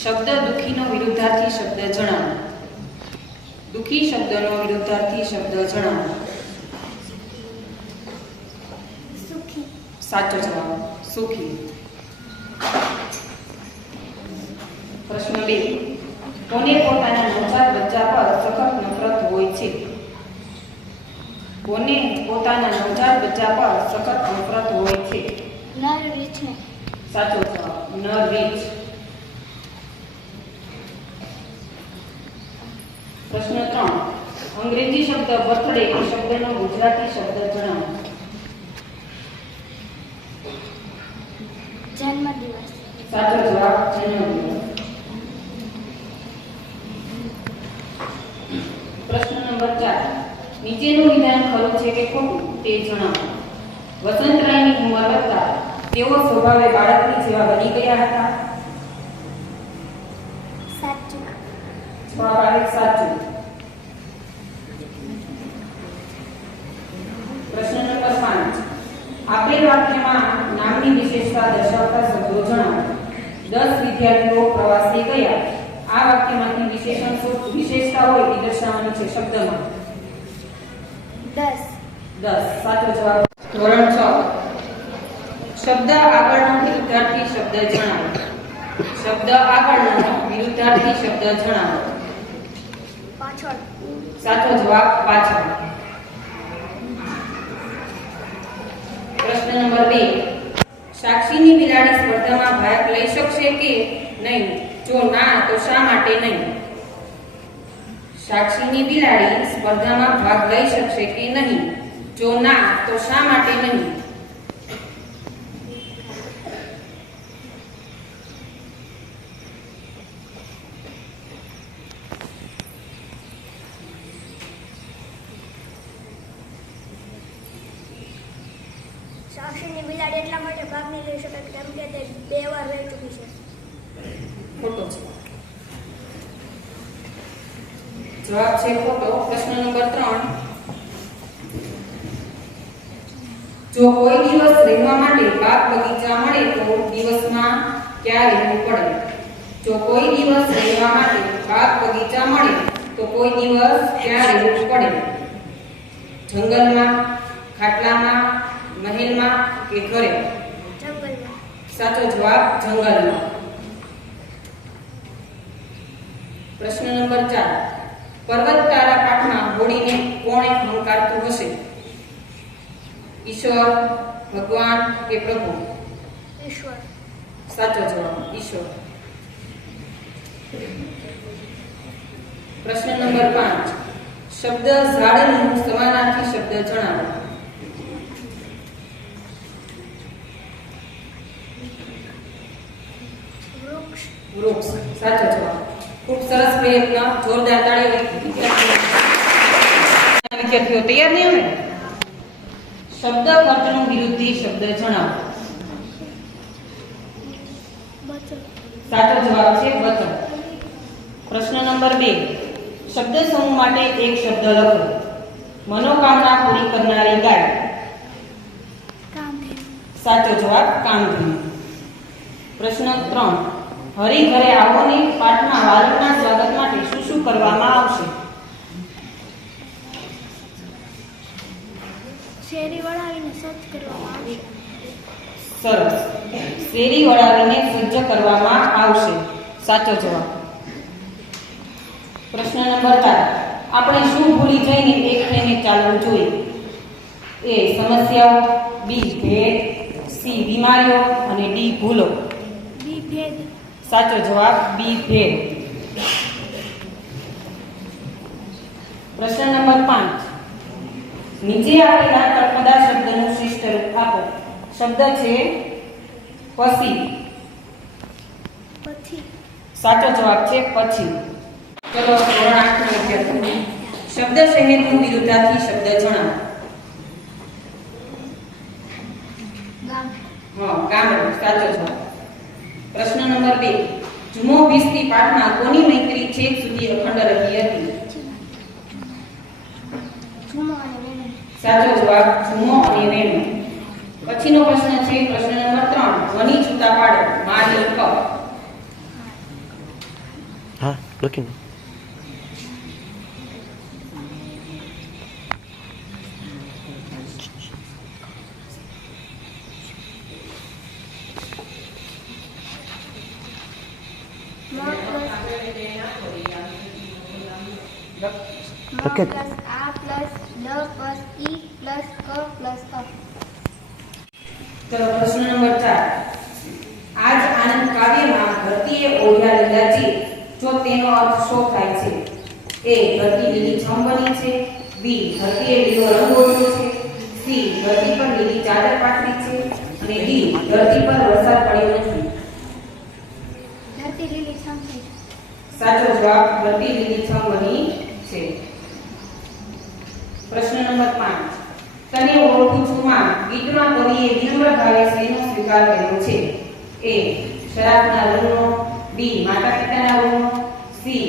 શબ્દ દુઃખીનો વિરુદ્ધાર્થી શબ્દ જણાવો. દુઃખી શબ્દનો વિરુદ્ધાર્થી શબ્દ જણાવો. સુખી. સાચો જવાબ સુખી. પ્રશ્ન 2. કોને પોતાના નવજાત બચ્ચા પર સખત નફરત હોય છે? કોને પોતાના નવજાત બચ્ચા પર સખત નફરત હોય છે? નર રીછને. સાચો જવાબ નર રીછ. પ્રશ્ન 3. અંગ્રેજી શબ્દ બર્થડે એ શબ્દનો ગુજરાતી શબ્દ જણાવો. જન્મદિવસ. સાચો જવાબ જન્મદિવસ. પ્રશ્ન નંબર 4. નીચેનું વિધાન ખરું છે કે ખોટું તે જણાવો. વસંતરાયની ઉંમર વધતા તેઓ સ્વભાવે બાળકની જેવા બની ગયા હતા. સાચું. સ્વાભાવિક સાચું. પ્રશ્ન નંબર 5. આપેલ વાક્યમાં નામની વિશેષતા દર્શાવતા શબ્દો જણાવો. 10 વિદ્યાર્થીઓ પ્રવાસે ગયા. આ વાક્યમાંથી વિશેષતા હોય એ દર્શાવવાની છે શબ્દમાં. 10 સાચો જવાબ. ધોરણ 6. શબ્દ આગળનો વિરુદ્ધાર્થી શબ્દ જણાવો. શબ્દ આગળનો વિરુદ્ધાર્થી શબ્દ જણાવો. પાછળ. સાચો જવાબ પાછળ. પ્રશ્ન નંબર 2. સાક્ષીની બિલાડી સ્પર્ધામાં ભાગ લઈ શકશે કે નહીં? જો ના તો શા માટે નહીં? સાક્ષીની બિલાડી સ્પર્ધામાં ભાગ લઈ શકશે કે નહીં? જો ના તો શા માટે નહીં? સાક્ષીની બિલાડી એટલા માટે ભાગ નહીં લઈ શકે કેમ કે તે 2 વાર રહી ચૂકી છે. ખોટો છે. જવાબ છે ખોટો. પ્રશ્ન નંબર 3. જો કોઈ દિવસ રહેવા માટે બાગ બગીચા મળે તો દિવસમાં ક્યાં રહેવું પડે? જો કોઈ દિવસ રહેવા માટે બાગ બગીચા મળે તો કોઈ દિવસ ક્યાં રહેવું પડે? જંગલમાં, ખાટલામાં, મહેલમાં કે ઘરે? જંગલમાં. સાચો જવાબ જંગલમાં. પ્રશ્ન નંબર 4. પર્વત તારા પાઠમાં હોડીને કોણે હંકારતું હશે? ઈશ્વર, ભગવાન કે પ્રભુ? ઈશ્વર. સાચો જવાબ ઈશ્વર. પ્રશ્ન નંબર 5. શબ્દ ઝાડનું સમાનાર્થી શબ્દ જણાવો. વૃક્ષ. વૃક્ષ. સાચો જવાબ. ખૂબ સરસ પ્રયત્ન. જોરદાર તાળીઓ. વિદ્યાર્થીઓ તૈયાર નહીં હવે? શબ્દ ખર્ચનું વિરુદ્ધી શબ્દ જણાવો. બચત. સાચો જવાબ છે બચત. પ્રશ્ન નંબર 2. શબ્દ સમૂહ માટે એક શબ્દ લખો. મનોકામના પૂરી કરનારી ગાય? કામધેનુ. સાચો જવાબ કામધેનુ. પ્રશ્ન 3. હરી ઘરે આવોને પાઠમાં વાલકના સ્વાગત માટે શું શું કરવામાં આવશે? શેરી વળાવીને સજ્જ કરવામાં આવશે. સરસ. શેરી વળાવીને સજ્જ કરવામાં આવશે. સાચો જવાબ. પ્રશ્ન નંબર 4. આપણે શું ભૂલી જઈને એક થઈને ચાલવું જોઈએ? એ સમસ્યાઓ, બી ભેદ, સી બીમારીઓ અને ડી ભૂલો? બી ભેદ. સાચો જવાબ બી ભેદ. પ્રશ્ન નંબર 5. નીચે આપેલા તળપદા શબ્દનું શિષ્ટ રૂપ આપો. શબ્દ છે પછી. પછી. સાચો જવાબ છે પછી. ચલો ધોરણ 8 નો વિદ્યાર્થી. શબ્દ શહેરનું વિરુદ્ધાર્થી શબ્દ જણાવો. ગામ. ગામડું. સાચો જવાબ. પ્રશ્ન નંબર 2. જુમો 20 પાઠમાં કોની મૈત્રી છેક સુધી અખંડ રહી હતી? જુમો અને વેણુ. સાચો જવાબ જુમો અને વેણુ. પછીનો પ્રશ્ન છે પ્રશ્ન નંબર 3. ધ્વનિ છૂટા પાડો. મારી કપ. લખીને પ્લસ આ પ્લસ ડ પ્લસ ઈ પ્લસ ક પ્લસ અ. ચલો પ્રશ્ન નંબર 4. આજ આનંદ કાવ્યમાં ધરતીએ ઓઢ્યા લીલાજી જો તેનો અર્થ શું થાય છે? એ ધરતી લીલી છમ બની છે, બી ધરતીએ લીલો રંગ ઓઢ્યો છે, સી ધરતી પર લીલી ચાદર પાથરી છે અને ડી ધરતી પર વરસાદ પડ્યો નથી. ધરતી લીલી છમ છે. સાચો જવાબ ધરતી લીલી છમ બની છે. પ્રશ્ન નંબર 5. તને ઓળખું છું માં ગીતમાં કવિએ વિનમ્ર ભાવે શેનો સ્વીકાર કર્યો છે? એ શરાબના ઋણનો, બી માતા પિતાના ઋણનો, સી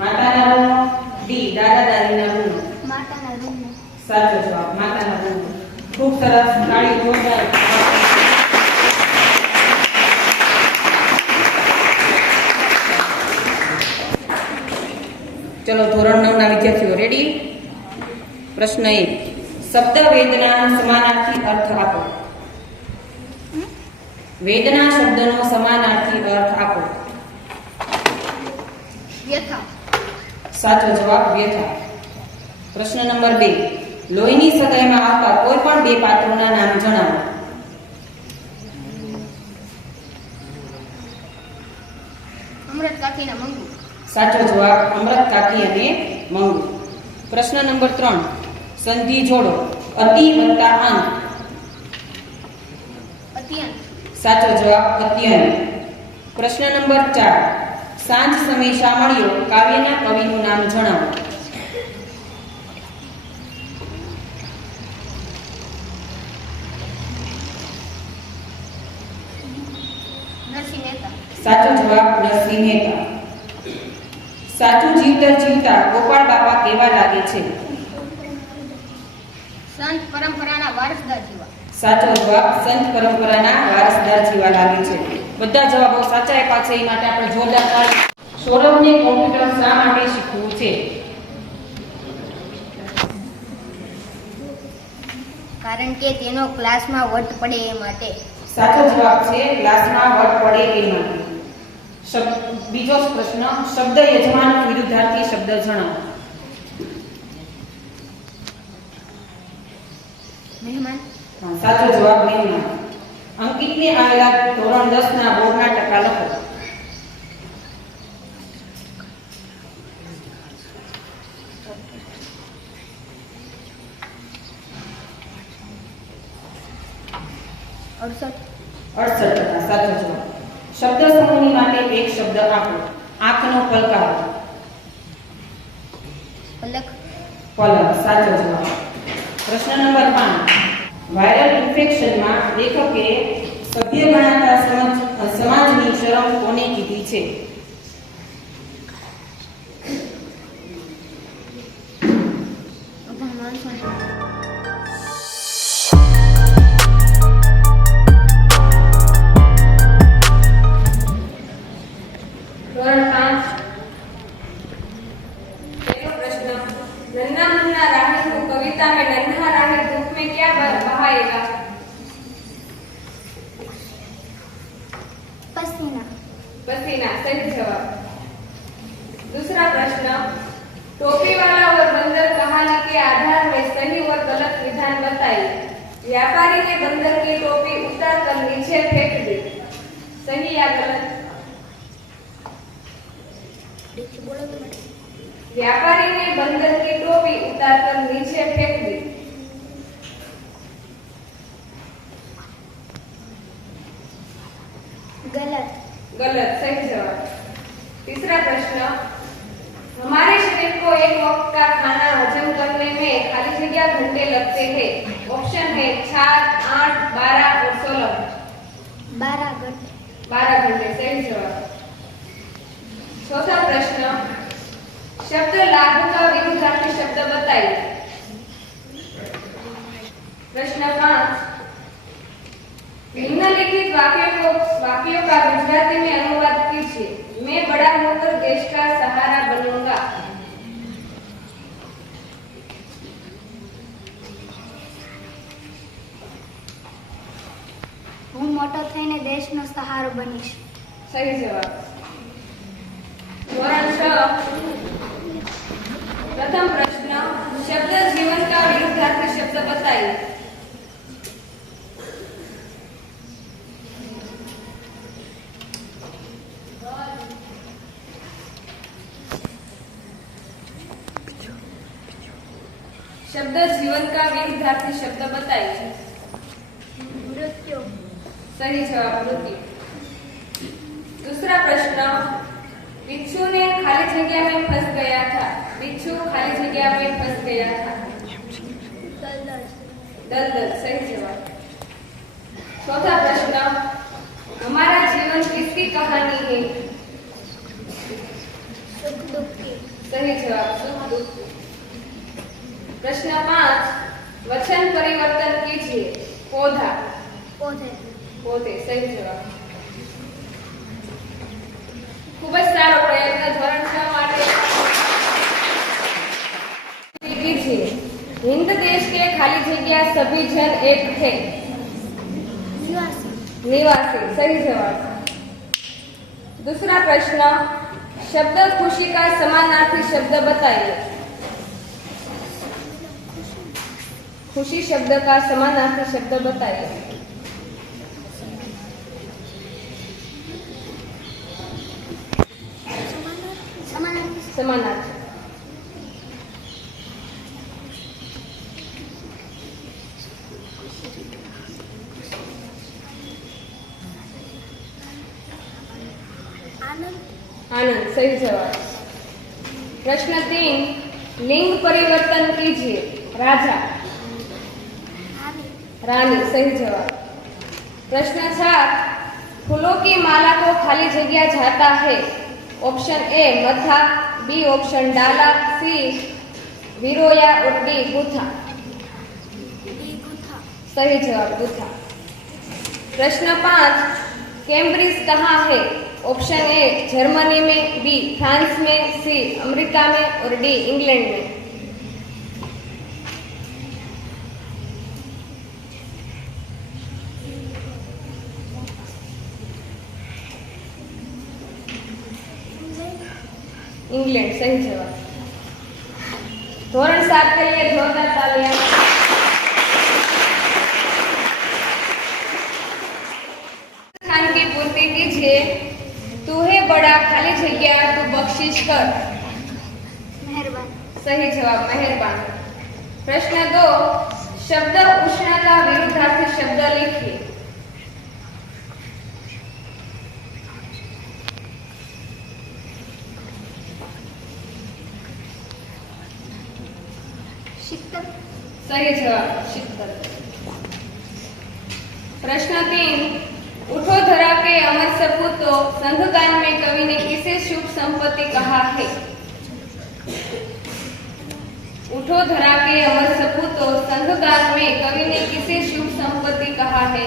માતાના ઋણનો, ડી દાદા દાદીના ઋણનો. માતાના રૂમનો. સાચો જવાબ માતાના ઋણનો. ખૂબ સરસ, તાળી જોરદાર. ચલો ધોરણ 9 ના વિદ્યાર્થીઓ રેડી? પ્રશ્ન 1. શબ્દ વેદના સમાનાર્થી અર્થ આપો. વેદના શબ્દનો સમાનાર્થી અર્થ આપો. વ્યથા. સાચો જવાબ વ્યથા. પ્રશ્ન નંબર 2. લોહીની સગાઈમાં આવતા કોઈ પણ બે પાત્રોના નામ જણાવો. અમૃત કાકીના મંગુ. સાચો જવાબ અમૃત કાકી અને મંગુ. પ્રશ્ન નંબર 3. સંધિ જોડો. અતિ વત્તા અંત. અત્યંત. સાચો જવાબ અત્યંત. પ્રશ્ન નંબર 4. સાંજ સમય શામળિયો કાવ્યના કવિનું નામ જણાવો. નરસિંહ મહેતા. સાચો જવાબ નરસિંહ મહેતા. સાચું જીવતર જીવતા ગોપાળ બાપા કેવા લાગે છે? સંત પરંપરાના વારસદાર જેવા. સાચો જવાબ સંત પરંપરાના વારસદાર જેવા લાગે છે. બધા જવાબો સાચા આપ્યા છે એ માટે આપણે જોરદાર તાળી. સૌરભને કોમ્પ્યુટર શા માટે શીખવું છે? કારણ કે તેનો ક્લાસમાં વટ પડે એ માટે. સાચો જવાબ છે ક્લાસમાં વટ પડે એ માટે. બીજો પ્રશ્ન. શબ્દ યજમાનનો વિરુદ્ધાર્થી શબ્દ જણાવો. મહેમાન. સાચો જવાબ મહેમાન. અંકિતને આવેલા ધોરણ 10 ના બોર્ડના ટકા લખો. અડસઠ. 68%. સાચો જવાબ. શબ્દ સમૂહની માટે એક શબ્દ આપો. આંખનો પલકારો. પલક. પલક. સાચો જવાબ. પ્રશ્ન નંબર 5. વાયરલ ઇન્ફેક્શનમાં લેખકે સભ્ય ગણાતા સમાજની શરમ કોને કીધી છે? ધોરણ 5. पहला प्रश्न. नन्हा मुन्ना राही को कविता में नन्हा राही धूप में क्या बहाएगा? પસીના. पसीना. सही जवाब. दूसरा प्रश्न. टोपी वाला और बंदर कहानी के आधार में सही और गलत विधान बताइए. व्यापारी ने बंदर की टोपी उतार कर नीचे फेंक दी. सही या गलत? व्यापारी ने बंदर की टोपी उतारकर नीचे फेंक दी. ગલત. गलत. सही जवाब. तीसरा प्रश्न. हमारे शरीर को एक वक्त का खाना हजम करने में खाली जगह घंटे लगते हैं. ऑप्शन है 4, 8, 12 और 16. 12 ઘંटे. 12 घंटे. सही जवाब. चौथा प्रश्न. शब्द लाभ का विरुद्धार्थी शब्द बताइए. प्रश्न 5. निम्नलिखित वाक्यों का गुजराती में अनुवाद कीजिए. मैं बड़ा होकर देश का सहारा હું મોટો થઈને દેશનો સહારો બનીશ. સહી જવાબ. ધોરણ 6 પ્રથમ પ્રશ્ન शब्द जीवन का विरुद्धार्थी शब्द बताइए. शब्द जीवन का विरुद्धार्थी शब्द बताइए. મૃત્યુ. सही जवाब मृत्यु. दूसरा प्रश्न बिच्छू ने खाली जगह में फंस गया था. बिच्छू खाली जगह में फंस गया था. દલદલ. दलदल. सही जवाब. चौथा प्रश्न हमारा जीवन किसकी कहानी है. સુખ દુઃખી. सही जवाब सुख दुख. प्रश्न 5 वचन परिवर्तन कीजिए. पौधा. પોતે. પોતે. सही जवाब. खूब જ સારો પ્રયત્ન ધોરણ 6 માટે कीजिए. हिंद देश के खाली जगह सभी जन एक थे. નિવાસી. निवासी. सही जवाब. दूसरा प्रश्न शब्द खुशी का समानार्थी शब्द बताइए. खुशी शब्द का समानार्थी शब्द बताइए. સમાનાર્થી. समानार्थी. આનંદ. आनंद. सही जवाब. प्रश्न 3 लिंग परिवर्तन कीजिए. राजा. રાણી. रानी. सही जवाब. प्रश्न 4 फूलों की माला को खाली जगह जाता है. ऑप्शन ए मथा, बी ऑप्शन डाला, सी विरोया और डी गुथा. ડી ગુથા. सही जवाब गुथा. प्रश्न 5 कैम्ब्रिज कहाँ है. ऑप्शन ए जर्मनी में, बी फ्रांस में, सी अमेरिका में और डी इंग्लैंड में. इंग्लैंड. सही जवाब. धोरण 7 के लिए जोरदार तालियां. स्थान की पूर्ति कीजिए. तू है बड़ा खाली जगह तू बख्शिश कर. મહેરબાન. सही जवाब मेहरबान. प्रश्न 2 शब्द उष्ण का विरुद्धार्थी शब्द लिखिए. શીતળ. सही जवाब शीतल. प्रश्न 3 उठो धरा के अमर सपूतो संघगान में कवि ने किसे शुभ संपत्ति कहा है. उठो धरा के अमर सपूतो संघगान में कवि ने किसे शुभ संपत्ति कहा है.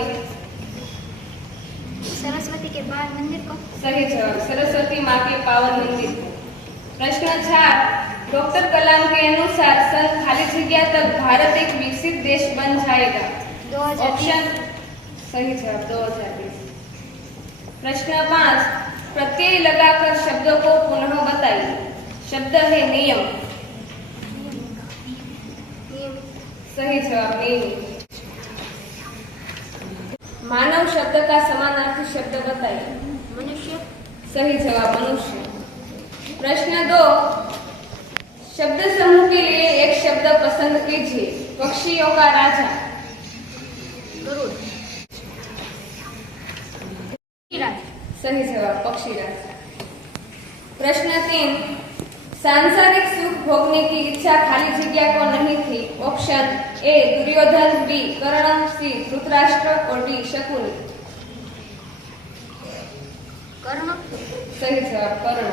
સરસ્વતી કે બાળ મંદિર કો. सही जवाब सरस्वती माँ के पावन मंदिर. प्रश्न 4 डॉक्टर कलाम के अनुसार सन खाली जगह तक भारत एक विकसित देश बन जाएगा. 2020. ऑप्शन सही जवाब 2020. प्रश्न 5 प्रत्यय लगाकर शब्दों को पुनः बताइए. शब्द है नियम. નિયમિત. सही जवाब नियमित. मानव शब्द का समानार्थी शब्द बताइए. મનુષ્ય. सही जवाब मनुष्य. प्रश्न 2 शब्द समूह के लिए एक शब्द पसंद कीजिए. पक्षियों का राजा. ગરુડ. પક્ષીરાજ. सही जवाब पक्षीराज. प्रश्न 3 सांसारिक सुख भोगने की इच्छा खाली जगह को नहीं थी. ऑप्शन ए दुर्योधन, बी कर्ण, सी धृतराष्ट्र और डी शकुनी. કર્ણ. सही जवाब कर्ण.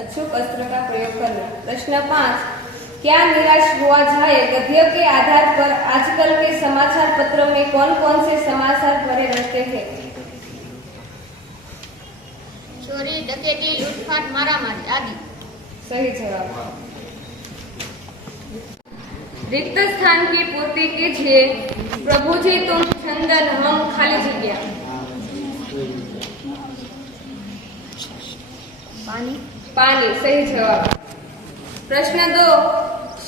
अचूक अस्त्र का प्रयोग करना. प्रश्न 5 क्या निराश हुआ जाए गद्य के आधार पर आजकल के समाचार पत्रों में कौन कौन से समाचार भरे रहते हैं. ચોરી, ડકેટી, લૂંટફાટ, મારામારી આદિ. सही जवाब. रिक्त स्थान की पूर्ति कीजिए. प्रभु जी तुम चंदन हम खाली जगह पानी सही जवाब। प्रश्न 2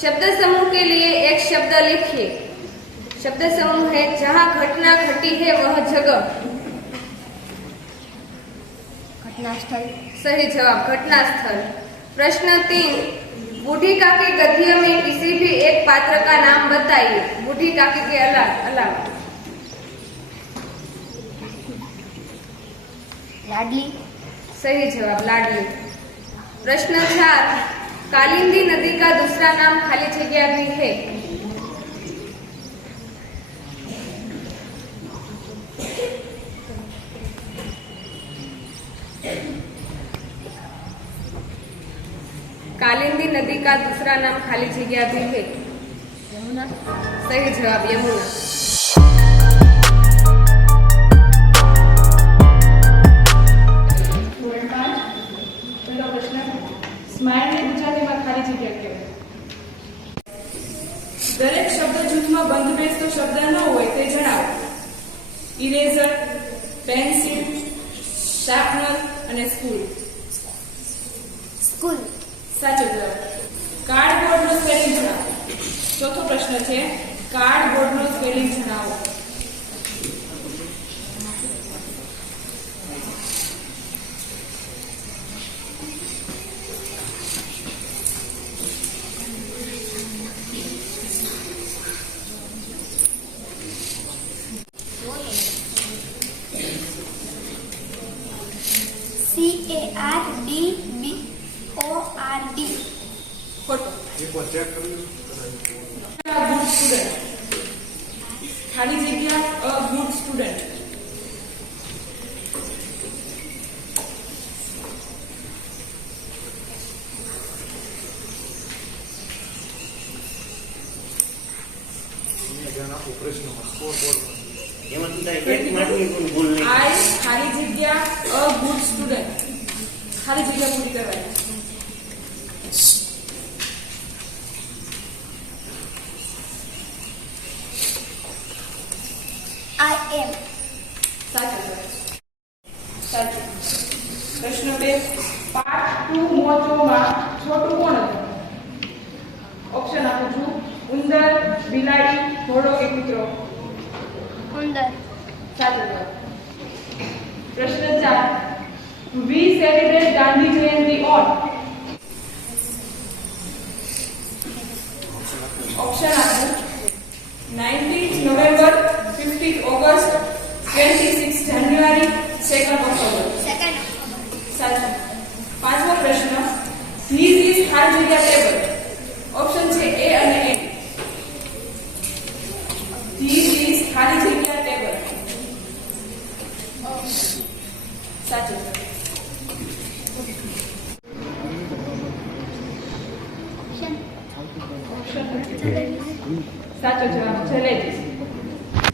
शब्द समूह के लिए एक शब्द लिखिए। शब्द समूह है जहाँ घटना घटी है वह जगह। ઘટનાસ્થળ सही जवाब घटना स्थल। प्रश्न 3 बूढ़ी काकी गद्य में किसी भी एक पात्र का नाम बताइए। बूढ़ी काकी के अलावा। લાડલી सही जवाब लाडली। प्रश्न 4 कालिंदी नदी का दूसरा नाम खाली जगह भी है। कालिंदी नदी का दूसरा नाम खाली जगह भी है। યમુના सही जवाब यमुना। ધોરણ 5 પહેલો પ્રશ્ન સ્માઇલને ગુજરાતીમાં ખાલી જગ્યા કહેવાય. દરેક શબ્દ જૂથમાં બંધબેસતો શબ્દ ન હોય તે જણાવો. ઇરેઝર, પેન્સિલ, શાર્પનર અને સ્કૂલ. સ્કૂલ સાચો જવાબ. કાર્ડબોર્ડનો સ્પેલિંગ જણાવો. ચોથો પ્રશ્ન છે કાર્ડબોર્ડનો સ્પેલિંગ જણાવો. CARDBORD ખોટો. Good student. ખાલી જગ્યા અ ગુડ સ્ટુડન્ટ. આઈ ખાલી જગ્યા અ ગુડ સ્ટુડન્ટ. ખાલી જગ્યા પૂરી કરવાની. I am સાચું જવાબ. સાચું. પ્રશ્ન 2 પાર્ટ 2 મોચોમાં છોટું કોણ હતું? ઓપ્શન આપું છું. ઉંદર, બિલાડી, ઘોડો કે કૂતરો. ઉંદર સાચું જવાબ. પ્રશ્ન 4 we celebrate Gandhi Jayanti on. Option આપું. 19th November, 15th August, 26th January, 2nd October. Second સાચું. પાંચમો પ્રશ્ન His is ખાલી જગ્યા ટેબલ. ઓપ્શન છે A અને N. His is ખાલી જગ્યા ટેબલ. સાચું. સાચો જવાબ jalebi.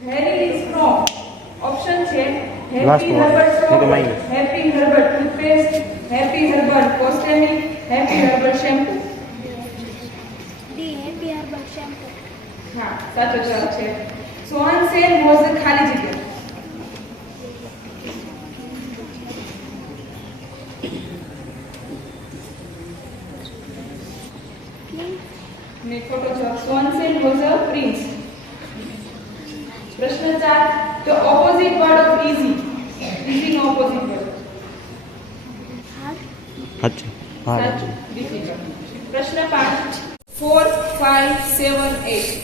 Where is from? Option છે happy herbal soap, happy herbal toothpaste, happy herbal cosmetic, happy herbal shampoo. D happy herbal shampoo હા સાચો જવાબ છે સોન સેન વોઝ ખાલી જગ્યા. ને ખોટો જવાબ સોન સેન વોઝ અ પ્રિન્સ. પ્રશ્ન 4 the opposite word of easy. Easy નો ઓપોઝિટ વર્ડ. સાચું સાચું. ડિફિકલ્ટ. પ્રશ્ન 5 4 5 7 8.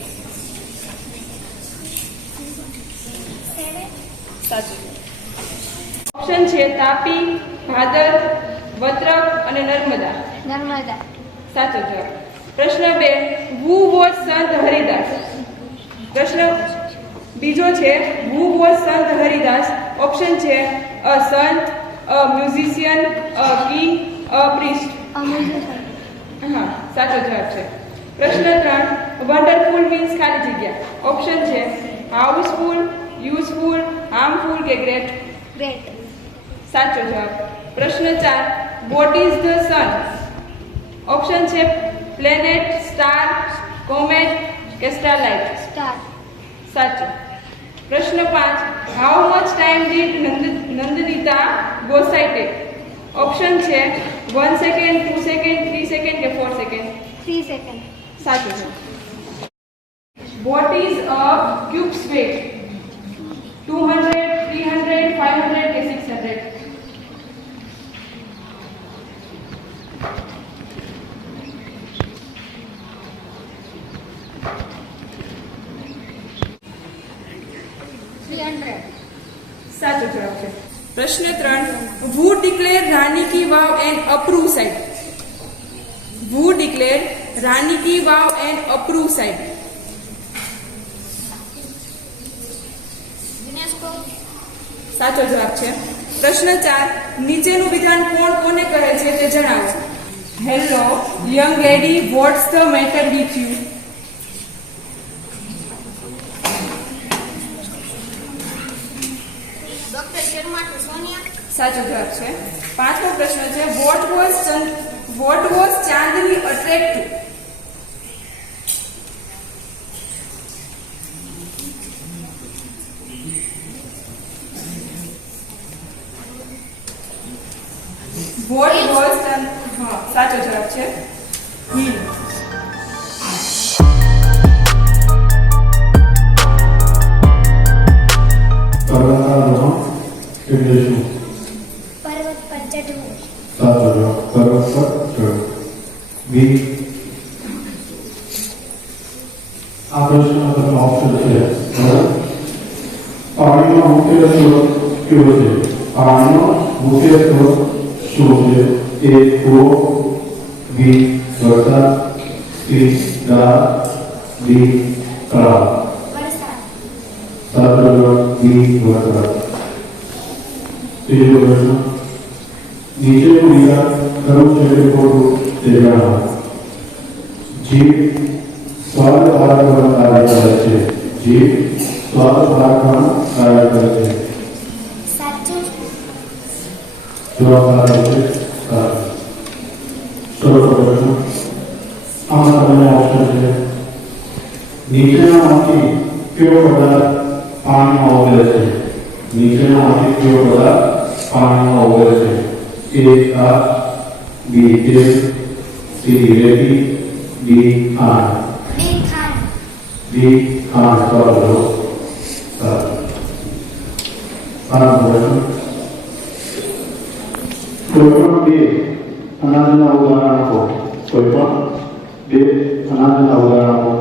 સાચું. ઓપ્શન છે તાપી, ભાદર, વત્રક અને નર્મદા. નર્મદા સાચો જવાબ. પ્રશ્ન 2 હુ વોઝ સંત હરિદાસ. પ્રશ્ન બીજો છે હુ વોઝ સંત હરિદાસ. ઓપ્શન છે અ સંત, a musician, a king, a priest. અમૂલ્ય હા સાચો જવાબ છે. પ્રશ્ન 3 વન્ડરફુલ મીન્સ ખાલી જગ્યા. ઓપ્શન છે હાઉસફુલ, યુઝફુલ, હાર્મફુલ કે ગ્રેટ. ગ્રેટ સાચો જવાબ. પ્રશ્ન 4 what is the sun. Option છે પ્લેનેટ, સ્ટાર, કોમેટ કે સ્ટારલાઇટ. સ્ટાર સાચું. પ્રશ્ન 5. How much time did Nandanita Gosai take? Option છે 1 સેકન્ડ, 2 સેકન્ડ, 3 સેકન્ડ કે 4 સેકન્ડ. 3 સેકન્ડ. સાચું છે. What is a cubes weight? 200, 300, 500 કે 600? સાચો જવાબ છે. પ્રશ્ન 3. Who declared Rani Ki Vav an approved site? Who declared Rani Ki Vav an approved site? UNESCO. સાચો જવાબ છે. પ્રશ્ન 4. નીચેનું વિધાન કોણ કોને કહે છે તે જણાવો. Hello young lady, what's the matter with you? Doctor Sharma to Sonia. સાચો જવાબ છે. 5મો પ્રશ્ન છે what was Chandni attract to? What was સાચો જવાબ છે હિલ. પર્વતારોહણ એટલે શું? પર્વત પર ચઢવું. સાચો જવાબ. પર્વત પર ચડવું. બી. આ પ્રશ્નમાં તમે ઓપ્શન છે બરાબર? પાણીનો મુખ્ય સ્ત્રોત કયો છે? પાણીનો મુખ્ય સ્ત્રોત શું છે? એ કૂવો, બી વરસાદ, સી નળા, ડી તળાવ. વરસાદ. સાચો જવાબ બી વરસાદ. ત્રીજો પ્રશ્ન. નીચેનું વિધાન ખરું છે કે ખોટું તે જણાવો. જીભ સ્વાદ બહાર કરવાનું કાર્ય કરે છે. જીભ સ્વાદ બહાર કરવાનું કાર્ય કરે છે. સાચું. જવાબ આવે છે સાચું. ચોથો પ્રશ્ન. આમાં તમને ઓપ્શન છે નીચેનામાંથી કયો પદાર્થ પાણીમાં ઓગળે છે? નીચેનામાંથી કયો પદાર્થ પાણીમાં ઓગળે છે? એ કાચ, બી તેલ, સી રેતી, ડી ખાંડ. ડી ખાંડ. ડી ખાંડ. ચાલો સાચું. પાંચમો પ્રશ્ન. કોઈ પણ બે અનાજના ઉદાહરણ આપો. કોઈ પણ બે અનાજના ઉદાહરણ આપો.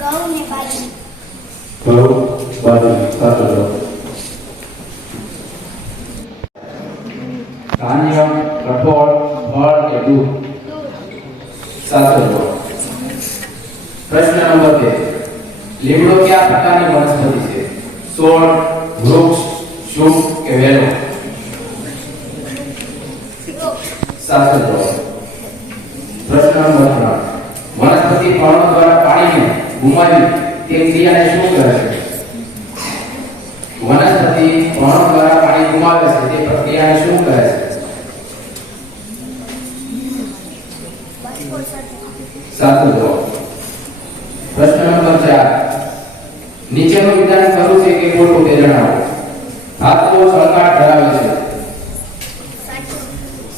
ઘઉં ને બાજરી. ઘઉં, બાજરી. સાચો જવાબ. ધાન્ય, કઠોળ, ફળ કે દૂધ? સાચો જવાબ. પ્રશ્ન નંબર 2. લીમડો કયા પ્રકારની વનસ્પતિ છે? છોડ, વૃક્ષ, શુક કે વેલો? સાચો જવાબ. પ્રશ્ન નંબર 3. વનસ્પતિ પર્ણો દ્વારા પાણીને ગુમાવી તે ક્રિયાને શું કહે છે? વનસ્પતિ પર્ણો દ્વારા પાણી ગુમાવે છે તે પ્રક્રિયાને શું કહે છે? સાચો જવાબ. પ્રશ્ન નંબર 4. નીચેનું વિધાન ખરું છે કે ખોટું તે જણાવો. ધાતુઓ સળકાટ ધરાવે છે?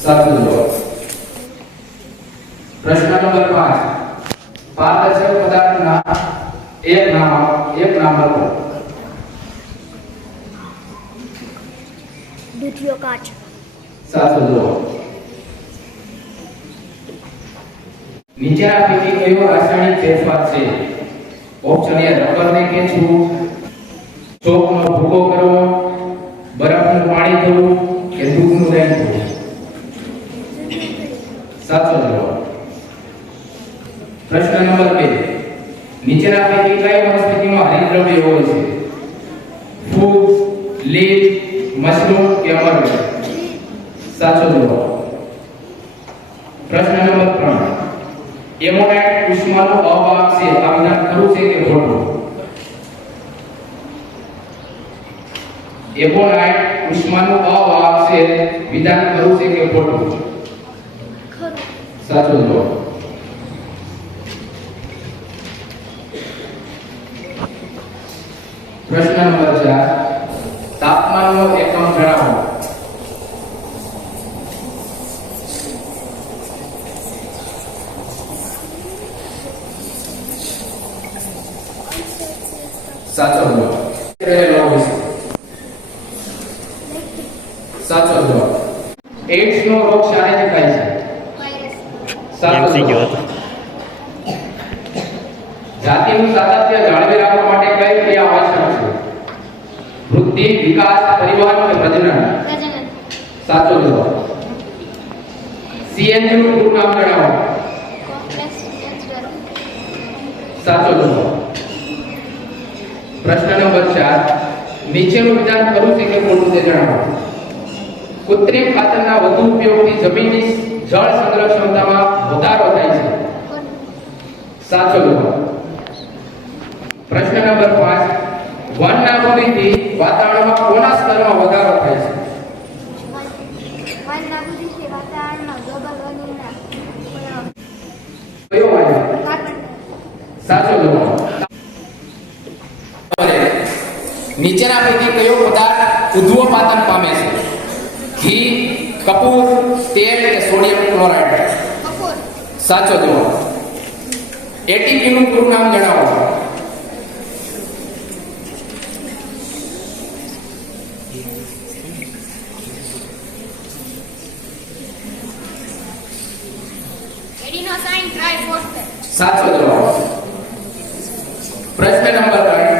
સાચો જવાબ. પ્રશ્ન નંબર 5. પારદર્શક પદાર્થના એક નામ આપો. દૂધિયો કાચ. સાચો જવાબ. નીચેના પૈકી કયો રાસાયણિક ફેરફાર છે? ઓપ્શન એ રબરને ખેંચવું, ચોકનો ભૂકો કરવો, બરફનું પાણી થવું કે દૂધનું દહીં થવું? સાચો જવાબ. પ્રશ્ન નંબર 2. નીચેના પૈકી કઈ વનસ્પતિમાં હરિતદ્રવ્ય હોય છે? ફૂગ, લીફ, મશરૂમ કે અમરવેલ? સાચો જવાબ. પ્રશ્ન નંબર 3. એમોનાઇટ ઉષ્માનો અવાહક છે. આ વિધાન ખરું છે કે ખોટું? એમોનાઇટ ઉષ્માનો અવાહક છે. વિધાન ખરું છે કે ખોટું? ખરું. સાચો જવાબ. પ્રશ્ન નંબર 4 તાપમાનનો એકમ જણાવો. સાચો જવાબ. રહેલો હોય છે. સાચો જવાબ. એડ્સ નો રોગ શાને થાય છે? સાચો જવાબ. જાતિનું સાતત્ય જાળવી રાખવા માટે કઈ ક્રિયા આવશ્યક છે? વૃદ્ધિ, વિકાસ, પરિવહન કે પ્રજનન? સાચો જવાબ. સીએનયુ નું પૂરું નામ જણાવો. સાચો જવાબ. પ્રશ્ન નંબર 4 નીચેનું વિધાન ખરું છે કે ખોટું તે જણાવો. કૃત્રિમ ખાતરના વધુ ઉપયોગથી જમીનની જળ સંગ્રહ ક્ષમતામાં વધારો થાય છે? સાચો જવાબ. પ્રશ્ન નંબર 5 વનના વૃદ્ધિથી વાતાવરણમાં કોના સ્તરમાં વધારો થાય છે? કયો વાયુ? સાચો જવાબ. નીચેના પૈકી કયો પદાર્થ ઉદ્ધવપાતન પામે છે? ઘી, કપૂર, તેલ કે સોડિયમ ક્લોરાઇડ? સાચો જવાબ. એટીપી નું પૂરું નામ જણાવો. સાચો જવાબ. પ્રશ્ન નંબર 3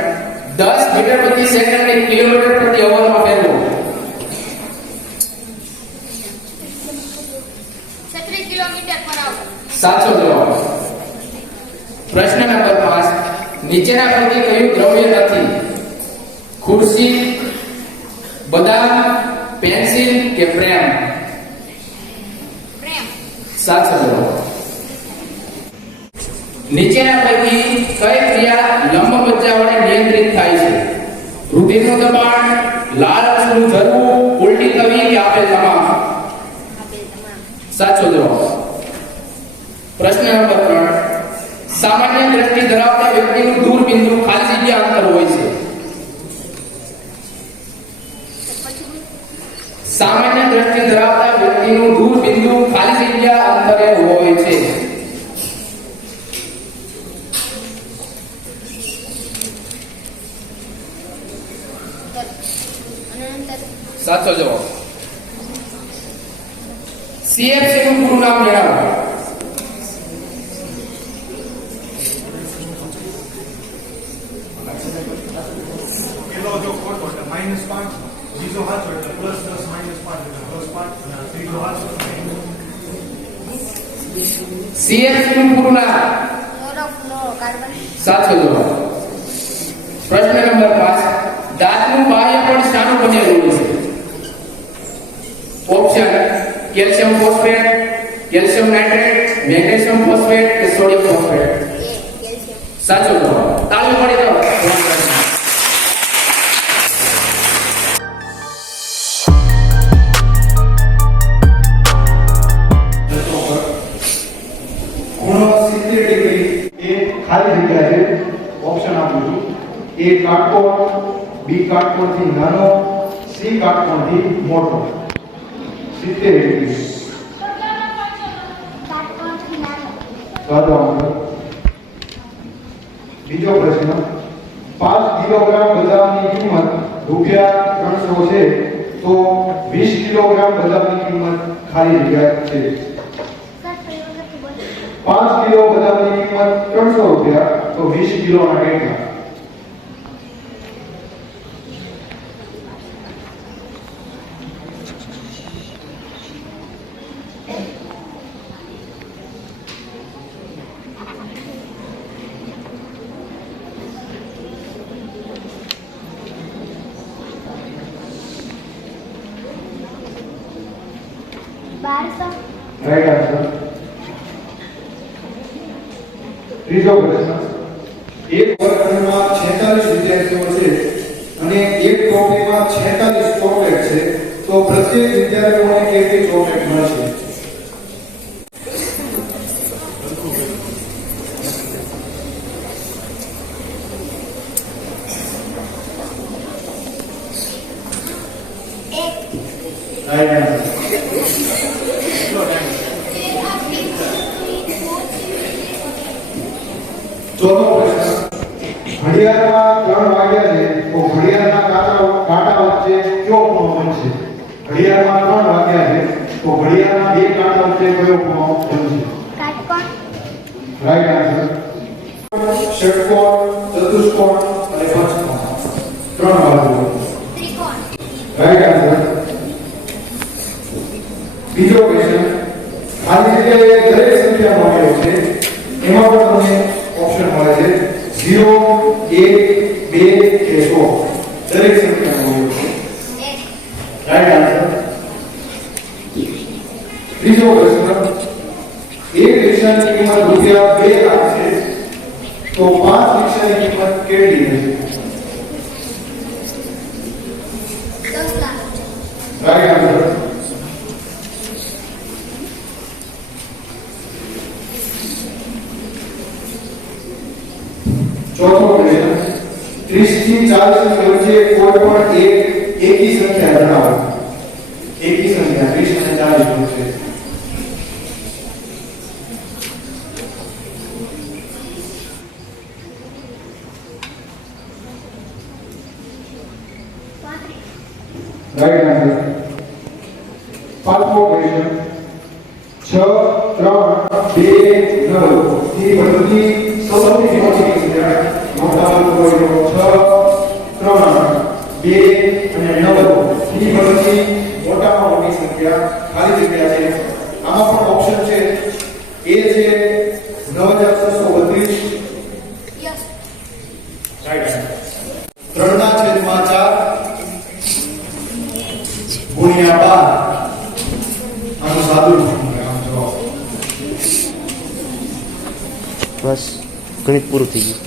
10 મીટર પ્રતિ સેકન્ડ ને કિલોમીટર પ્રતિ અવરમાં ફેરવો. 36 કિલોમીટર પર આવો. સાચો જવાબ. પ્રશ્ન નંબર 5 નીચેના પૈકી કયું દ્રવ્ય નથી? ખુરશી, બદામ, પેન્સિલ કે પ્રેમ? પ્રેમ. સાચો જવાબ. નીચેના પૈકી કઈ ક્રિયા લંબમજ્જા વડે નિયંત્રિત થાય છે? રુધિરનું દબાણ, લાળ રસનું ઝરવું, ઉલટી થવી કે આપેલ તમામ? સાચો જવાબ. પ્રશ્ન નંબર 3 સામાન્ય દ્રષ્ટિ ધરાવતા વ્યક્તિનું દૂર બિંદુ ખાલી જગ્યા અંતર હોય છે? સામાન્ય દ્રષ્ટિ ધરાવતા વ્યક્તિનું દૂર બિંદુ ખાલી જગ્યા અંતરે હોય છે? સાચો જવાબ. સીએફસી નું પૂરું નામ જણાવો. પેલો જો ખોટો એટલે -5, બીજો સાચો એટલે +10 -5 એટલે +5 અને ત્રીજો સાચો. સીએફસી નું પૂરું નામ? સાચો જવાબ. પ્રશ્ન નંબર 5 દાંતનું બાહ્ય પણ શાનું બનેલું છે? Option calcium phosphate, calcium nitrate, magnesium phosphate કે સોડિયમ ફોસ્ફેટ? સાચો જવાબ. તાળી પાડી દો. ખૂણો 70 ડિગ્રી એ ખાલી જગ્યા છે. ઓપ્શન આપું છું. એ કાટકોણ, બી કાટકોણથી નાનો, સી કાટકોણથી મોટો. 70 ડિગ્રી. બીજો પ્રશ્ન 5 કિલોગ્રામ બદામની કિંમત ₹300 છે તો 20 કિલોગ્રામ બદામની કિંમત ખાલી જગ્યા છે. 5 કિલો બદામની કિંમત ₹300 તો 20 કિલોના કેટલા? Right answer. ત્રીજો પ્રશ્ન એક વર્ગખંડમાં 46 વિદ્યાર્થીઓ છે અને એક ટોપલીમાં 46 ચોકલેટ છે તો પ્રત્યેક વિદ્યાર્થીઓને કેટલી ચોકલેટ મળશે? Right answer. ચોથો પ્રશ્ન, ઘડિયાળમાં 3 વાગ્યા છે તો ઘડિયાળના કાંટા વચ્ચે કયો ખૂણો બનશે? ઘડિયાળમાં 3 વાગ્યા છે તો ઘડિયાળના 2 કાંટા વચ્ચે કયો ખૂણો બનશે? કાટકોણ. Right answer. ષટકોણ, ચતુષ્કોણ અને પંચકોણ. 3 બાજુઓ. ત્રિકોણ. Right answer. બીજો ક્વેશ્ચન, ખાલી જગ્યાએ દરેક સંખ્યા મળેલો છે એમાં પણ તમને ઓપ્શન મળે છે 0, 1, 2 કે 100. દરેક સંખ્યા મળેલો છે. Right answer. ત્રીજો પ્રશ્ન, એક રિક્ષાની કિંમત રૂપિયા 2 લાખ છે તો 5 રિક્ષાની કિંમત કેટલી હશે? 10 લાખ. Right answer. ચોથો પ્રશ્ન, 30 થી 40 ની વચ્ચે કોઈ પણ એકી સંખ્યા જણાવો. એકી સંખ્યા 30 અને 40 વચ્ચે. Right answer. પાંચમો ક્વેશ્ચન, 6, 3, 2, 9 ની બધી સૌથી મોટી સંખ્યા મોટા વર્ગનો 6, 3, 2 અને 9 ની બધી મોટામાં મોટી સંખ્યા ખાલી જગ્યા છે. આમાં પણ ઓપ્શન છે. એ છે 9632. યસ. રાઈટ. 3/4 ગુણ્યા 12. આનું સાદું આમ જવાબ. બસ ગણિત પૂરું થઈ ગયું.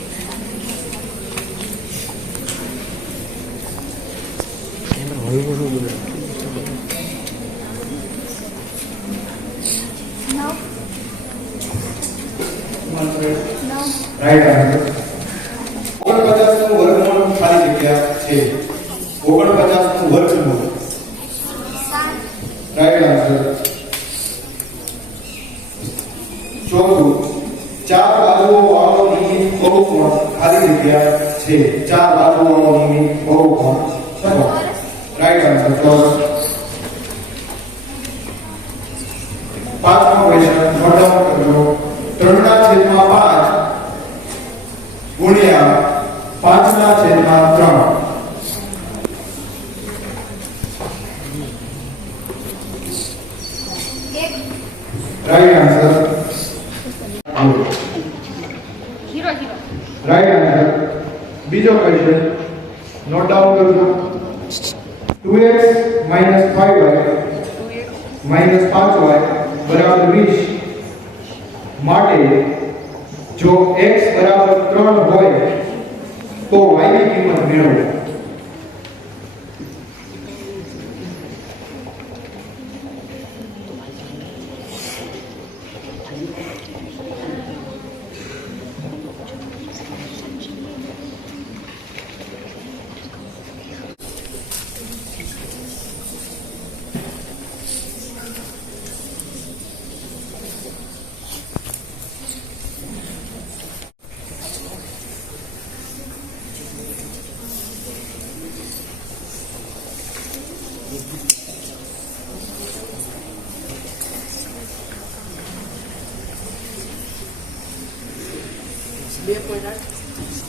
Right answer. 49 નું વર્ગમૂળ ખાલી જગ્યા છે. 49 નું વર્ગમૂળ. 7. Right answer. ચોથું, 4 બાજુઓ વાળો નિયમિત બહુકોણ ખાલી જગ્યા છે. 4 બાજુઓ વાળો નિયમિત બહુકોણ. Right answer. ચોરસ. પાંચમો ક્વેશ્ચન નોટ ડાઉન કરજો. 3/5 ગુણ્યા 5/3. Right answer. Right answer. બીજો ક્વેશ્ચન નોટ ડાઉન કરજો. 2x - 5y - 5y બરાબર 20 માટે જો x બરાબર 3 હોય તો y ની કિંમત મેળવો.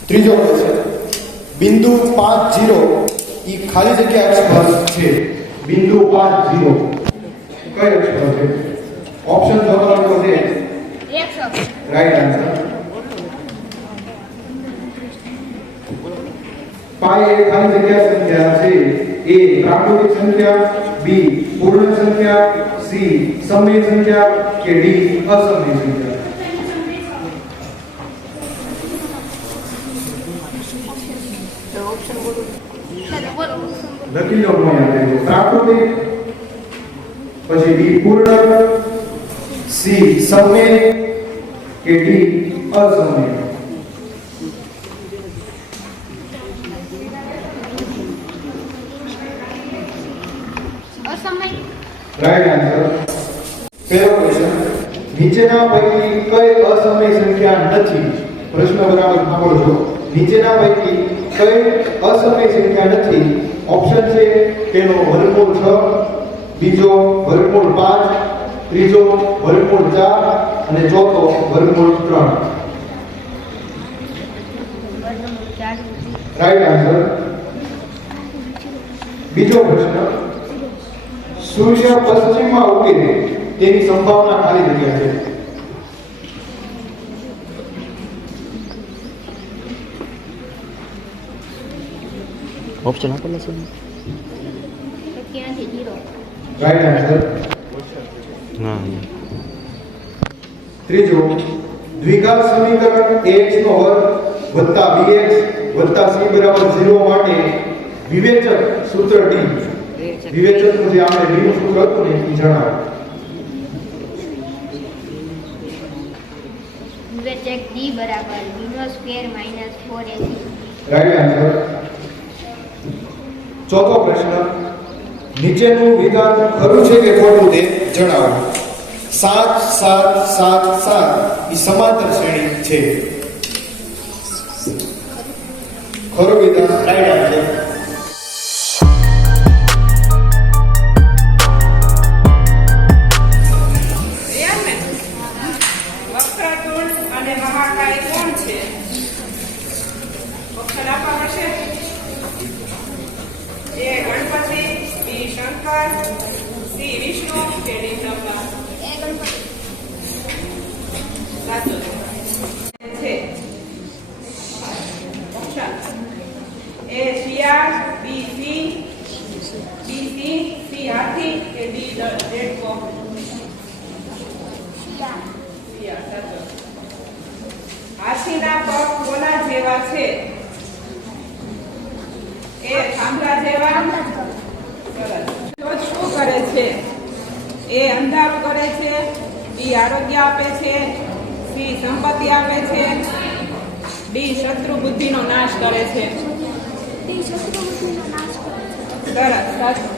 ત્રીજો ક્વેશ્ચન, બિંદુ 50 ઈ ખાલી જગ્યા અક્ષ પર છે. બિંદુ 50 કઈ અક્ષ પર છે? ઓપ્શન જોવાનો છે. Right answer. પાઈ એ ખાલી જગ્યા સંખ્યા છે. એ પ્રાકૃતિક સંખ્યા, બી પૂર્ણ સંખ્યા, સી સમય સંખ્યા કે ડી અસમય સંખ્યા. લખી લો પ્રાકૃતિક, પછી બી પૂર્ણ, સી સમય કે ડી અસમય. અસમય. Right answer. પહેલો ક્વેશ્ચન, નીચેના પૈકી કઈ અસમય સંખ્યા નથી? પ્રશ્ન બરાબર સાંભળજો. નીચેના પૈકી કઈ અસમય સંખ્યા નથી? ઓપ્શન છે પેલો વર્ગમૂળ 6, બીજો વર્ગમૂળ 5, ત્રીજો વર્ગમૂળ 4 અને ચોથો વર્ગમૂળ 3. Right answer. બીજો પ્રશ્ન, સૂર્ય પશ્ચિમમાં ઉગે તેની સંભાવના ખાલી જગ્યા છે. ઓપ્શન આપેલા છે રાઈટ આન્સર. હા ત્રીજો, દ્વિઘાત સમીકરણ ax નો વર્ગ વત્તા bx વત્તા c બરાબર 0 માટે વિવેચક સૂત્ર d. વિવેચકનું જે આપણે d નું સૂત્ર હતું ને એ જણાવો. વિવેચક d બરાબર b નો square minus 4ac. Right answer. ચોથો પ્રશ્ન, નીચેનું વિધાન ખરું છે કે ખોટું તે જણાવો. 7 7 7 7 એ સમાંતર શ્રેણી છે. ખરું વિધાન. Right answer. વક્રતુંડ અને મહાકાય કોણ છે? ઓપ્શન આપવા પડશે. એ ગણપતિ, બી શંકર, સી વિષ્ણુ કે ડી બ્રહ્મા? સાચું છે. Option A Shiyal, B Singh, C હાથી કે ડી દેડકો? હાથીના પગ કોના જેવા છે? એ થાંભલા જેવા. સરસ. શું કરે છે? એ અંધારું કરે છે, બી આરોગ્ય આપે છે, સી સંપત્તિ આપે છે, ડી શત્રુ બુદ્ધિનો નાશ કરે છે? સરસ. સાચું.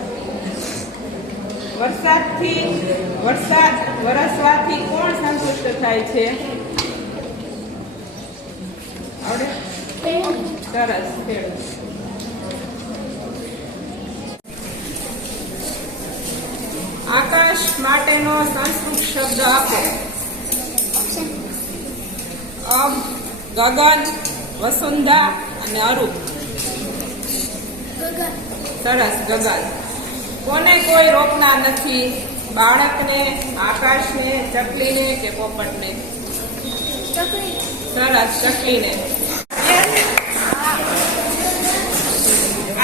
વરસાદ વરસવાથી કોણ સંતુષ્ટ થાય છે? આવડે? સરસ. ખેડૂત. આકાશ માટેનો સંસ્કૃત શબ્દ આપો. ગગન, વસુંધરા અને અરૂપ. સરસ. ગગન. કોને કોઈ રોકનાર નથી? બાળકને, આકાશને, ચકલીને કે પોપટને? સરસ. ચકલીને.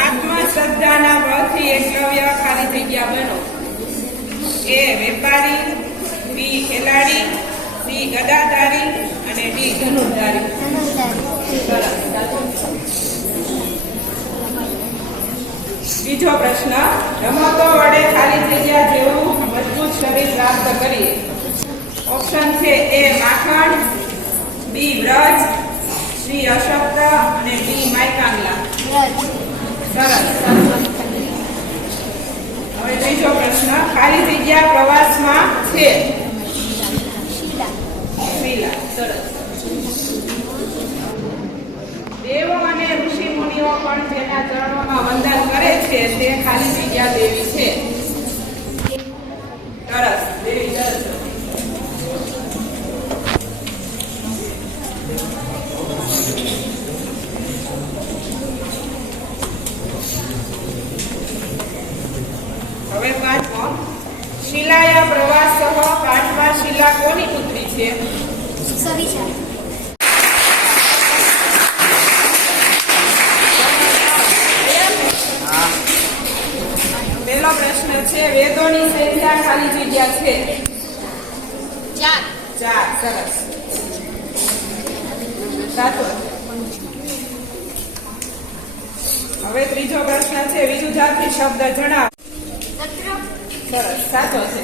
આત્મશ્રદ્ધાના બળથી એકલવ્ય ખાલી જગ્યા બનો. એ વેપારી, બી ખેલાડી, સી ગદાધારી અને ડી ધનુર્ધારી? સરસ. બીજો પ્રશ્ન, રમતો વડે ખાલી જગ્યા જેવું મજબૂત શરીર પ્રાપ્ત કરીએ. ઓપ્શન છે એ માખણ, બી બ્રજ, સી અશક્ત અને ડી માયકાંગલા? સરસ. હવે ત્રીજો પ્રશ્ન, ખાલી જગ્યા પ્રવાસમાં છે. શીલા. સરસ. દેવો અને ઋષિ મુનિઓ પણ જેના ચરણોમાં વંદન કરે છે તે ખાલી જગ્યા દેવી છે. સરસ. દેવી સરસ્વતી. હવે પાંચમો, શિલાયા પ્રવાસ કાઠવા શિલા કોની પુત્રી છે? પહેલો પ્રશ્ન છે, વેદોની સંખ્યા ખાલી જગ્યા છે? 4. સરસ. સાચું. હવે ત્રીજો પ્રશ્ન છે, વિરુદ્ધાર્થી શબ્દ જણાવો. સરસ. સાચો છે.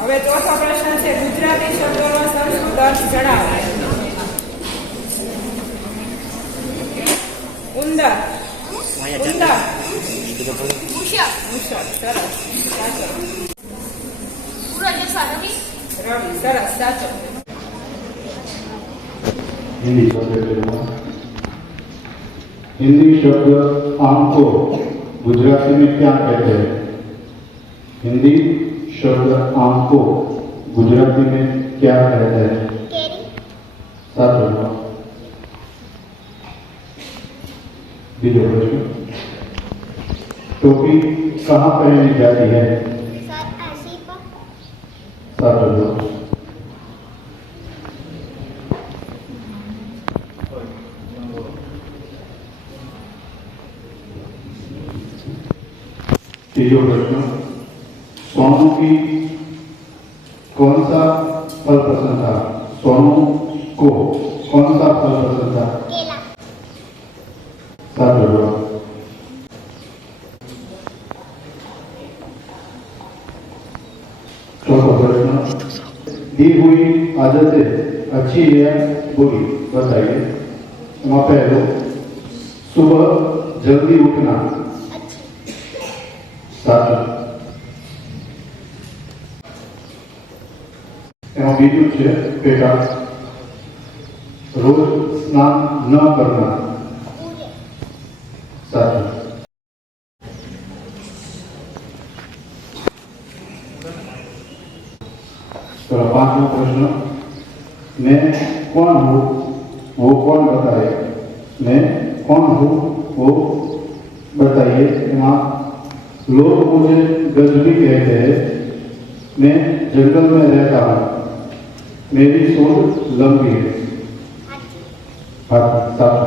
હવે ચોથો પ્રશ્ન છે, ગુજરાતી શબ્દોનો સંસ્કૃત અર્થ જણાવો. ઉંદર. ઉંદર. મુશક મુશક. સરસ. સાચો. સૂરજ અથવા રવિ રવિ. સરસ. સાચો. हिंदी शब्द हिंदी शब्द आम को गुजराती में क्या कहते हैं? हिंदी शब्द आम को गुजराती में क्या कहते हैं? કેરી सात जवाब। बीजो प्रश्न, टोपी कहाँ पहनी जाती है? સીપ सात जवाब। तीसरा प्रश्न, सोनू की कौन सा फल पसंद था? सोनू को कौन सा फल पसंद था? કેલા सात जवाब। चौथा प्रश्न, दी हुई आदतें अच्छी या बुरी बताइए। पहलो, सुबह जल्दी उठना। सात। एवं बीजू है पेटा, रोज स्नान न करना। પૂરે सात। तो पांचवा प्रश्न, मैं कौन हूँ वो कौन बताए? मैं कौन हूँ वो बताइए। लोग मुझे गजबी कहते हैं, मैं जंगल में रहता हूँ, मेरी सूंड लंबी है। हाथ साफ।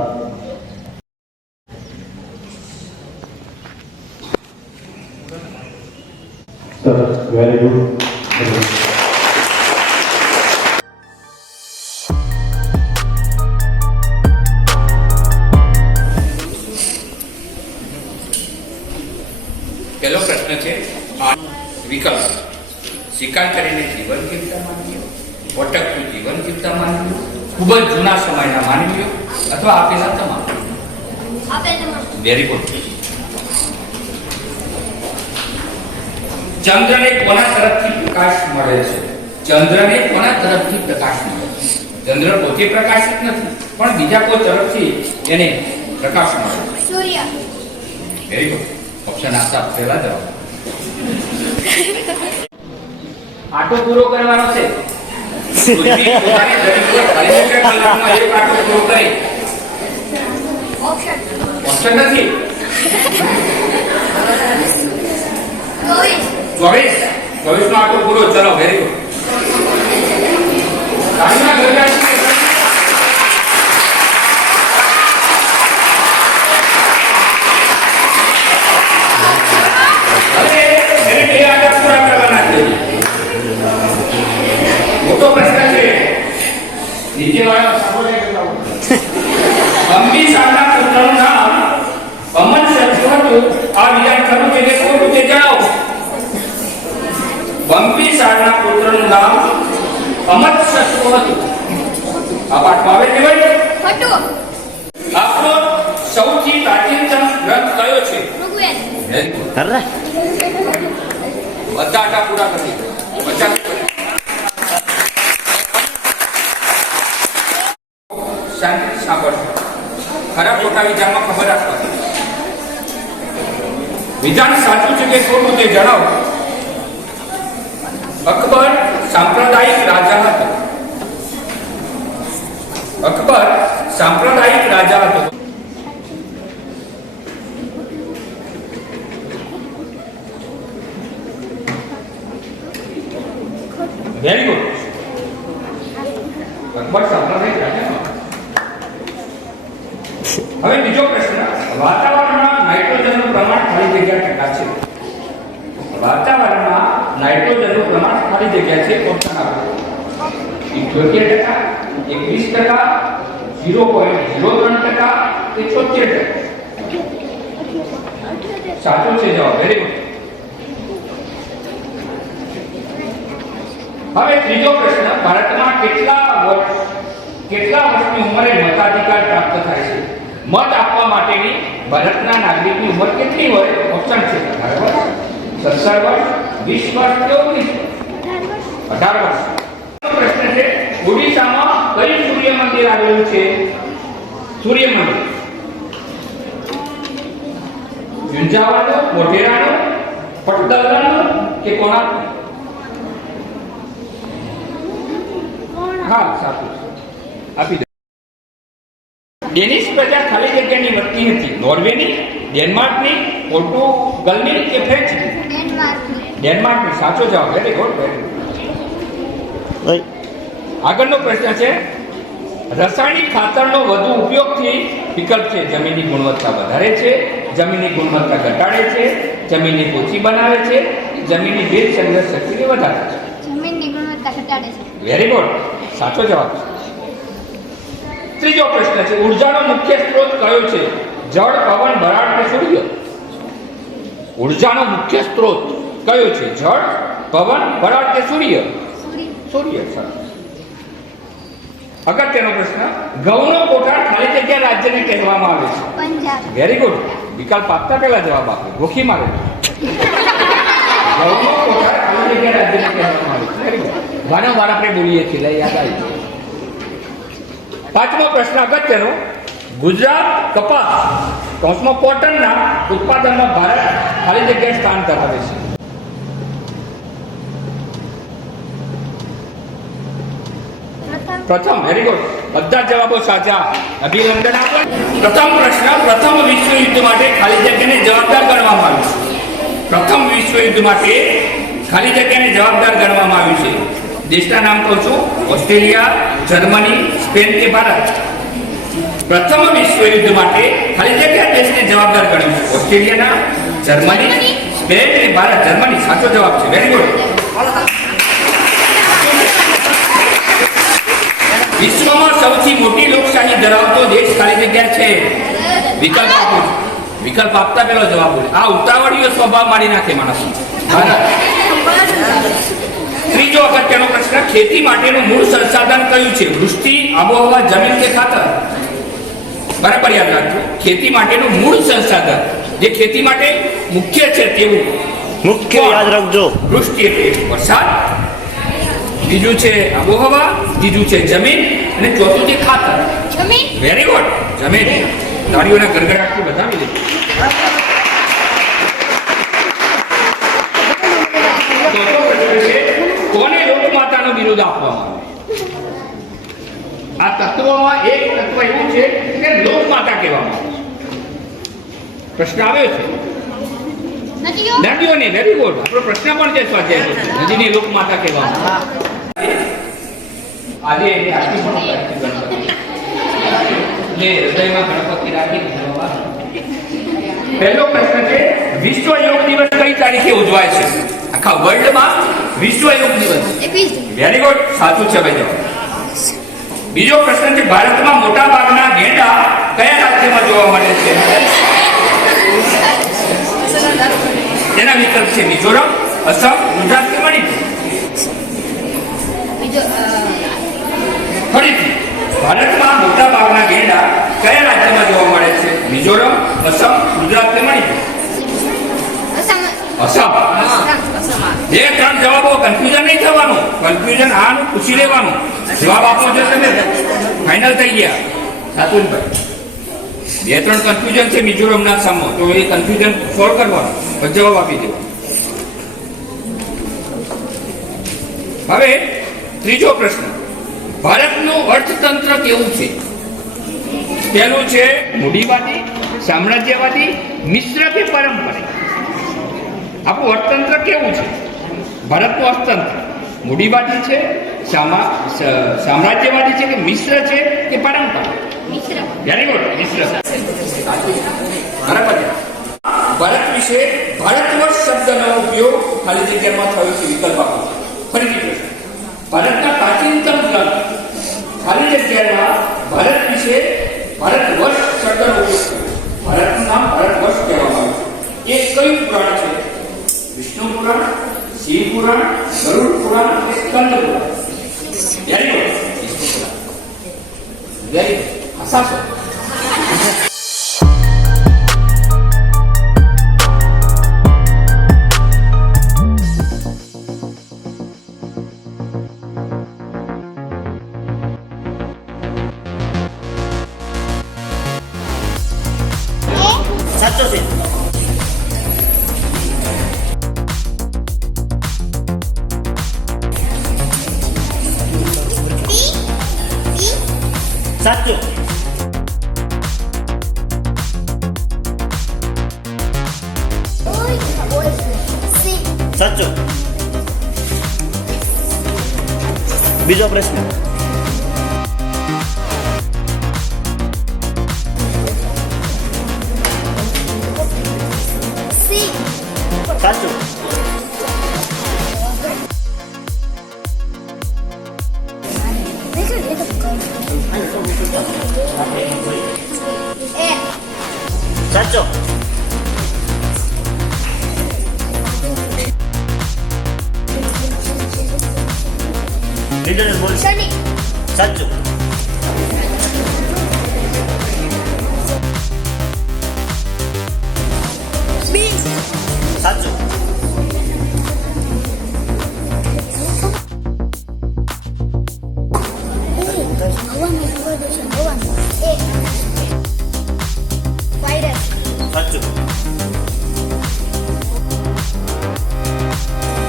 सरस, वेरी गुड। પહેલો પ્રશ્ન છે આ વિકલ્પ શિકાર કરીને જીવન જીવતા માનવીઓ, ભટકતું જીવન જીવતા માનવીઓ, ખૂબ જ જૂના સમયના માનવીઓ અથવા આપેલા તમામ. આપેલ તમામ વેરી ગુડ. ચંદ્રને કોના તરફથી પ્રકાશ મળે છે? ચંદ્રને કોના તરફથી પ્રકાશ મળે છે? ચંદ્ર પોતે પ્રકાશિત નથી, પણ બીજા કોઈ તરફથી એને પ્રકાશ મળે છે. સૂર્ય વેરી ગુડ. ઓપ્શન આપતા પહેલા જવાબ. આટો પૂરો કરવાનો છે. પૃથ્વી પોતાની ધરી પર 48 કલાકમાં એક આટો પૂરો કરે. ઓપ્શન ઓપ્શન નથી. 24 24 નો આટો પૂરો. ચલો, વેરી ગુડ. તાળીના ગરગડાટ. મોટો પ્રશ્ન છે. નીચેવાળા સાંભળે બંબીસારના પુત્રનું નામ અમન શત્રુ હતું. આ વિધાન ખરું છે કે ખોટું તે જણાવો. બંબીસારના પુત્રનું નામ અમન શત્રુ હતું. આ પાઠમાં આવે છે ભાઈ. ખોટું આપણો સૌથી પ્રાચીનતમ ગ્રંથ કયો છે? Rigveda very good. અરે બધા આટા પૂરા કરી દો. 50 શાંતિથી સાંભળો. ખરા ખોટા વિચારમાં ખબર આપો. વિધાન સાચું છે કે ખોટું તે જણાવો. અકબર સાંપ્રદાયિક રાજા હતો. અકબર સાંપ્રદાયિક રાજા હતો. Very good. અકબર સાંપ્રદાયિક રાજા હતો. હવે બીજો પ્રશ્ન, વાતાવરણમાં નાઇટ્રોજનનું પ્રમાણ ખાલી જગ્યા કેટલા છે? વાતાવરણમાં નાઇટ્રોજનનું પ્રમાણ ખાલી જગ્યા છે. ઓપ્શન આપો. 78%, 21%, 0.03% કે 76%? સાચો છે જવાબ. Very good. હવે ત્રીજો પ્રશ્ન, ભારતમાં કેટલા વર્ષની ઉંમરે મતાધિકાર પ્રાપ્ત થાય છે? મત આપવા માટેની ભારતના નાગરિકની ઉંમર કેટલી હોય? ઓપ્શન છે 18 વર્ષ, 17 વર્ષ, 20 વર્ષ કે 19? 18 વર્ષ. પ્રશ્ન છે ઓડિશામાં કયું સૂર્ય મંદિર આવેલું છે? સૂર્ય મંદિર ઝુંઝાવાડનું, મોઢેરાનું, પટદલનું કે કોણાર્ક? હા, સાચું છે. આપી દો. ડેનિશ પ્રજા ખાલી જગ્યાની વતની હતી. નોર્વેની, ડેનમાર્કની, પોર્ટુગલની કે ફ્રેન્ચની? ડેનમાર્કની. સાચો જવાબ. Very good, very good. આગળનો પ્રશ્ન છે રાસાયણિક ખાતરનો વધુ ઉપયોગથી વિકલ્પ છે જમીનની ગુણવત્તા વધારે છે, જમીનની ગુણવત્તા ઘટાડે છે, જમીનની પોચી બનાવે છે, જમીનની ભેજ સંગ્રહ શક્તિને વધારે છે? જમીનની ગુણવત્તા ઘટાડે છે. વેરી ગુડ, સાચો જવાબ છે. ત્રીજો પ્રશ્ન છે ઉર્જાનો મુખ્ય સ્ત્રોત કયો છે? જળ, પવન, વરાળ કે સૂર્ય? ઉર્જાનો મુખ્ય સ્ત્રોત કયો છે? જળ, પવન, વરાળ કે સૂર્ય? સૂર્ય. અગત્યનો પ્રશ્ન ઘઉંનો કોઠાર ખાલી જગ્યા રાજ્યને કહેવામાં આવે છે? પંજાબ. Very good. વિકલ્પ આપતા પહેલા જવાબ આપો. ગોખી મારે. ઘઉંનો કોઠાર ખાલી જગ્યા રાજ્યને કહેવામાં આવે છે. Very good. વારંવાર આપણે બોલીએ છીએ, લઈ યાદ આવી. પાંચમો પ્રશ્ન અગત્યનો ગુજરાત કપાસ કૌંસમાં કોટનના ઉત્પાદનમાં ભારત ખાલી જગ્યાએ સ્થાન ધરાવે છે? પ્રથમ. Very good. બધા જવાબો સાચા. અભિનંદન આપો. પ્રથમ પ્રશ્ન પ્રથમ વિશ્વ યુદ્ધ માટે ખાલી જગ્યાને જવાબદાર ગણવામાં આવ્યું છે? પ્રથમ વિશ્વ યુદ્ધ માટે ખાલી જગ્યાને જવાબદાર ગણવામાં આવ્યું છે. દેશના નામ કહું છું. ઓસ્ટ્રેલિયા, જર્મની, સ્પેન કે ભારત? પ્રથમ વિશ્વ યુદ્ધ માટે ખાલી જગ્યા દેશને જવાબદાર ગણ્યું છે? ઓસ્ટ્રેલિયાના, જર્મની, સ્પેન કે ભારત? જર્મની. સાચો જવાબ છે. Very good. વિશ્વમાં સૌથી મોટી લોકશાહી ધરાવતો દેશ ખાલી જગ્યા છે? વિકલ્પ આપો. વિકલ્પ આપતા પેલો જવાબ બોલે. આ ઉતાવળીયો સ્વભાવ મારી નાખે માણસ. ત્રીજો અગત્યનો પ્રશ્ન ખેતી માટેનું મૂળ સંસાધન કયું છે? વૃષ્ટિ, આબોહવા, જમીન કે ખાતર? બરાબર યાદ રાખજો. ખેતી માટેનું મૂળ સંસાધન જે ખેતી માટે મુખ્ય છે તેવું મુખ્ય યાદ રાખજો. વૃષ્ટિ એટલે વરસાદ, બીજું છે આબોહવા, ત્રીજું છે જમીન અને ચોથું છે ખાતર. જમીન. Very good. જમીન. તાળીઓના ગરગડાટથી બતાવી દે. ચોથો પ્રશ્ન છે કોને લોકમાતાનો બિરુદ આપવામાં આવે? આ તત્વોમાં એક તત્વ એવું છે કે લોકમાતા કહેવામાં આવે છે. પ્રશ્ન આવ્યો છે નદીઓને. Very good. આપણો પ્રશ્ન પણ છે સ્વાધ્યાય છે. નદીની લોકમાતા કહેવામાં આવે. આજે એની આરતી પણ કરતી ગણપતિ ને હૃદયમાં ગણપતિ રાખી. પહેલો પ્રશ્ન છે વિશ્વ યોગ દિવસ કઈ તારીખે ઉજવાય છે? આખા વર્લ્ડમાં વિશ્વ યોગ દિવસ. Very good. સાચું છે ભાઈ જવાબ. બીજો પ્રશ્ન છે ભારતમાં મોટા ભાગના ગેંડા કયા રાજ્યમાં જોવા મળે છે? તેના વિકલ્પ છે મિઝોરમ, અસમ, ગુજરાત કે મણિપુર? ફરીથી ભારતમાં મોટા ભાગના ગેંડા કયા રાજ્યમાં જોવા મળે છે? મિઝોરમ, અસમ, ગુજરાત કે મણિપુર? અસમ. બે ત્રણ જવાબો. કન્ફ્યુઝન નહીં થવાનું. કન્ફ્યુઝન આનું પૂછી લેવાનું. જવાબ આપો છો તમે. ફાઇનલ થઈ ગયા. સાચું ભાઈ. બે ત્રણ કન્ફ્યુઝન છે મિઝોરમના અસમમાં, તો એ કન્ફ્યુઝન સોલ્વ કરવાનું, પછી જવાબ આપી દેવાનો. હવે ત્રીજો પ્રશ્ન ભારતનું અર્થતંત્ર કેવું છે? પહેલું છે મૂડીવાદી, સામ્રાજ્યવાદી, મિશ્ર કે પારંપરિક? આપણું અર્થતંત્ર કેવું છે? ભારતનું અર્થતંત્ર મૂડીવાદી છે, સામ્રાજ્યવાદી છે કે મિશ્ર છે કે પારંપરિક? Very good. મિશ્ર. બરાબર. ભારત વિશે ભારતવર્ષ શબ્દનો ઉપયોગ ખાલી જગ્યામાં થયો છે? વિકલ્પ આપો. ફરીથી પ્રશ્ન ભારતના પ્રાચીનતમ ગ્રંથ ખાલી જગ્યામાં ભારત વિશે ભારતવર્ષ શબ્દનો ઉપયોગ કર્યો. ભારતનું નામ ભારતવર્ષ કહેવામાં આવે છે. એ કયું પુરાણ છે? વિષ્ણુ પુરાણ, શિવ પુરાણ, ગરુડ પુરાણ કે Skanda Purana? Very good. Vishnu Purana. Very good. સાચો. સાચું. સી સાચું. બીજો પ્રશ્ન. સી સાચું. એ સાચું. લીડર બોલ. શનિ સાચું. બી સાચું. એ વાયરસ સાચું.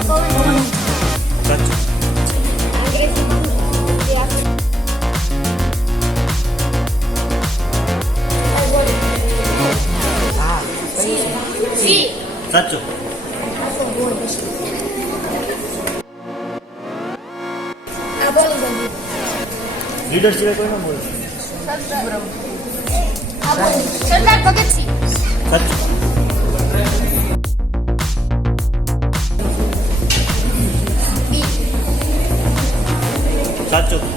પવન સાચું. સી સાચું. આ બોલી જલ્દી લીડર સિવાય કોઈ ના બોલે. આ બોલી સરદાર ભગતસિંહ સાચું. બી સાચું.